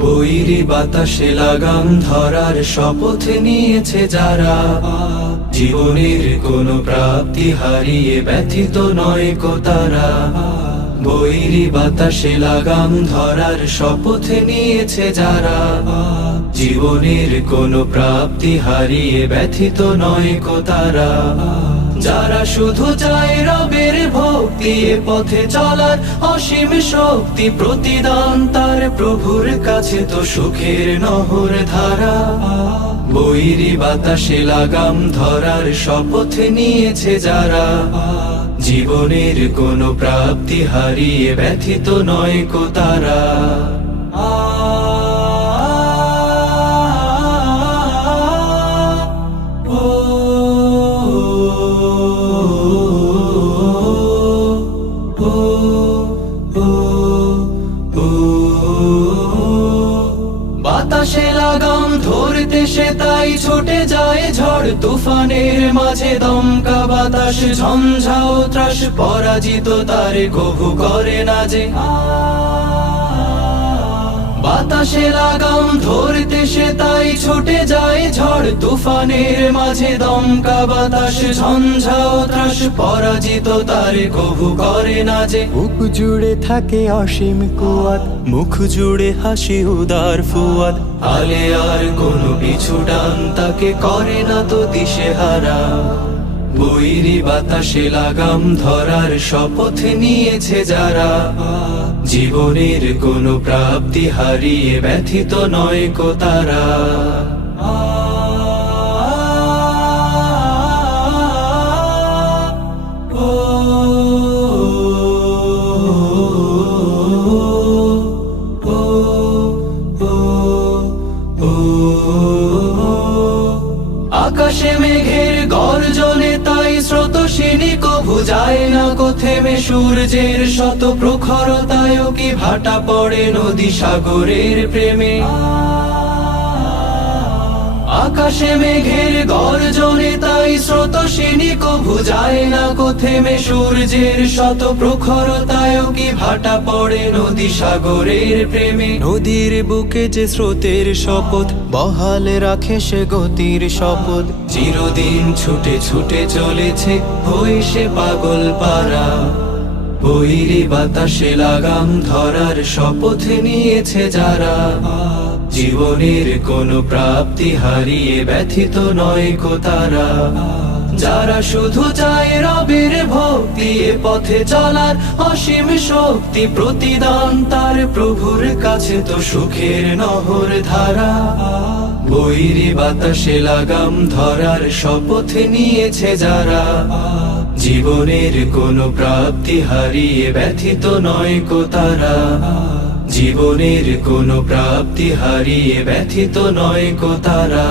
বৈরী বাতাসে লাগাম ধরার শপথ নিয়েছে যারা, জীবনের কোনো প্রাপ্তি হারিয়ে ব্যথিত নয় কো তারা। বৈরী বাতাসে লাগাম ধরার শপথ নিয়েছে যারা, জীবনের কোনো প্রাপ্তি হারিয়ে ব্যথিত নয় কো তারা। যারা শুধু চায় রবের ভক্তি, এ পথে চলার অসীম শক্তি, প্রতিদান তার প্রভুর কাছে তো সুখের নহর ধারা। বৈরী বাতাসে লাগাম ধরার শপথ নিয়েছে যারা, জীবনের কোনো প্রাপ্তি হারিয়ে ব্যথিত নয় কো তারা। বাতাসে লাগাম ধরতে সে তাই ছুটে যায় ঝড় তুফানের মাঝে, দমকা বাতাস ঝঞ্ঝাও ত্রাস, পরাজিত তারে কভু করে না যে। বাতাসে লাগাম ধরতে সে তাই ছুটে যায় ঝড় তুফানের মাঝে, দমকা বাতাস ঝঞ্ঝাও ত্রাস, পরাজিত তারে কভু করে না যে। বুক জুড়ে থাকে অসীম কুয়াত, মুখ জুড়ে হাসি উদার ফুয়াদ, আলে আর কোনো পিছু ডান তাকে করে না তো দিশেহারা। বৈরী বাতাসে লাগাম ধরার শপথ নিয়েছে যারা, জীবনের কোনো প্রাপ্তি হারিয়ে ব্যথিত নয় কো তারা। আকাশে মেঘের গর্জনে তাই স্রোতস্বিনী কভু যায় না কো থেমে, সূর্যের শত প্রখরতায়ও কি ভাটা পড়ে নদী সাগরের প্রেমে। আকাশে মেঘের গর্জনে তাই স্রোতস্বিনী কভু যায় না কো থেমে, সূর্যের শত প্রখরতায়ও কি ভাটা পড়ে নদী সাগরের প্রেমে। নদীর বুকে যে স্রোতের শপথ, বহাল রাখে সে গতির শপথ, চিরদিন ছুটে ছুটে চলেছে হয়ে সে পাগল পারা। বৈরী বাতাসে লাগাম ধরার শপথ নিয়েছে যারা, জীবনের কোনো প্রাপ্তি হারিয়ে ব্যথিত নয় কো তারা। যারা শুধু চায় রবের ভক্তি, এ পথে চলার অসীম শক্তি, প্রতিদান তার প্রভুর কাছে তো সুখের নহর ধারা। বৈরী বাতাসে লাগাম ধরার শপথ নিয়েছে যারা, জীবনের কোনো প্রাপ্তি হারিয়ে ব্যথিত নয় কো তারা। জীবনের কোনো প্রাপ্তি হারিয়ে ব্যথিত নয় কো তারা।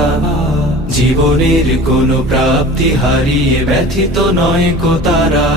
জীবনের কোনো প্রাপ্তি হারিয়ে ব্যথিত নয় কো তারা।